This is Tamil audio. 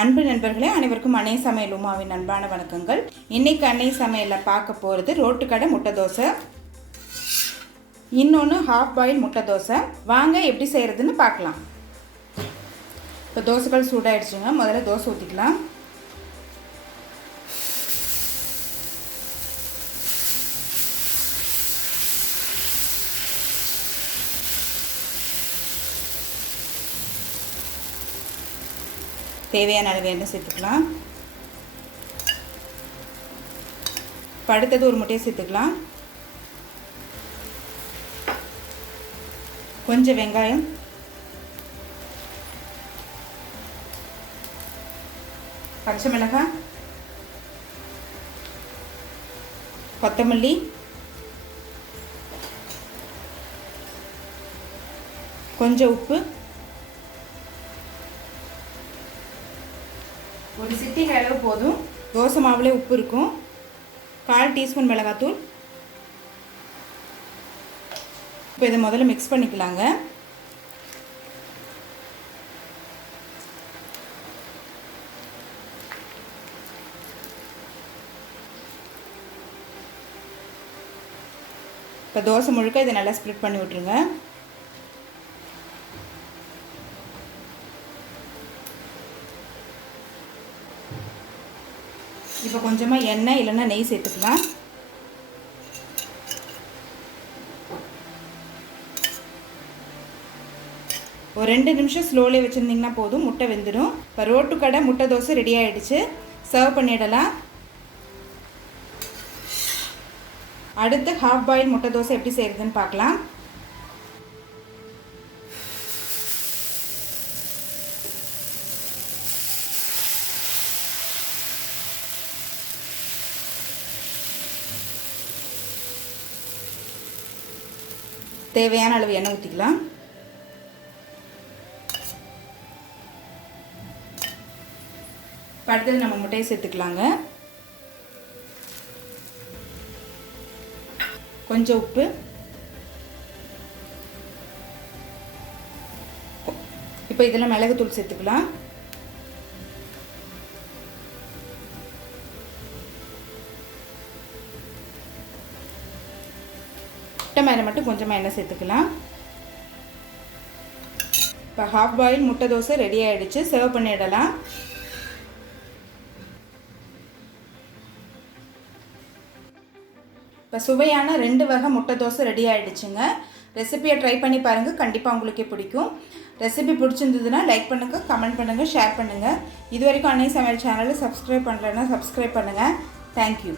அன்பு நண்பர்களே, அனைவருக்கும் அன்னை சமையல் உமாவின் அன்பான வணக்கங்கள். இன்னைக்கு அன்னை சமையலில் பார்க்க போகிறது ரோட்டுக்கடை முட்டை தோசை, இன்னொன்று ஹாஃப் பாயில் முட்டை தோசை. வாங்க எப்படி செய்கிறதுன்னு பார்க்கலாம். இப்போ தோசைகள் சூடாகிடுச்சுங்க. முதல்ல தோசை ஊற்றிக்கலாம். தேவையான அளவு எண்ணெய் சேர்த்துக்கலாம். அடுத்தது ஒரு முட்டையை சேர்த்துக்கலாம். கொஞ்சம் வெங்காயம், பச்சை மிளகாய், கொத்தமல்லி, கொஞ்சம் உப்பு, ஒரு சிட்டிகை அளவு போதும். தோசை மாவுலேயே உப்பு இருக்கும். 1/4 டீஸ்பூன் மிளகாத்தூள். இப்போ இதை முதல்ல மிக்ஸ் பண்ணிக்கலாங்க. இப்போ தோசை முழுக்க இதை நல்லா ஸ்ப்ரெட் பண்ணி விட்ருங்க. இப்போ கொஞ்சமாக எண்ணெய் இல்லைன்னா நெய் சேர்த்துக்கலாம். ஒரு 2 நிமிஷம் ஸ்லோலே வச்சுருந்திங்கன்னா போதும், முட்டை வெந்துடும். இப்போ ரோட்டுக்கடை முட்டை தோசை ரெடி ஆகிடுச்சு. சர்வ் பண்ணிடலாம். அடுத்து ஹாஃப் பாயில் முட்டை தோசை எப்படி செய்கிறதுன்னு பார்க்கலாம். தேவையான அளவு எண்ணெய் ஊற்றிக்கலாம். அடுத்தது நம்ம முட்டையை சேர்த்துக்கலாங்க. கொஞ்சம் உப்பு, இப்போ இதில் மிளகுத்தூள் சேர்த்துக்கலாம். முட்டை மேலே மட்டும் கொஞ்சமாக எண்ணெய் சேர்த்துக்கலாம். இப்போ ஹாஃப் பாயில் முட்டை தோசை ரெடி ஆகிடுச்சு. சர்வ் பண்ணிடலாம். இப்போ சுவையான 2 வகை முட்டை தோசை ரெடி ஆகிடுச்சுங்க. ரெசிபியை ட்ரை பண்ணி பாருங்கள், கண்டிப்பாக உங்களுக்கே பிடிக்கும். ரெசிபி பிடிச்சிருந்ததுன்னா லைக் பண்ணுங்கள், கமெண்ட் பண்ணுங்கள், ஷேர் பண்ணுங்கள். இது வரைக்கும் அன்னை சமையல் சேனலை சப்ஸ்கிரைப் பண்ணலைன்னா சப்ஸ்கிரைப் பண்ணுங்கள். தேங்க்யூ.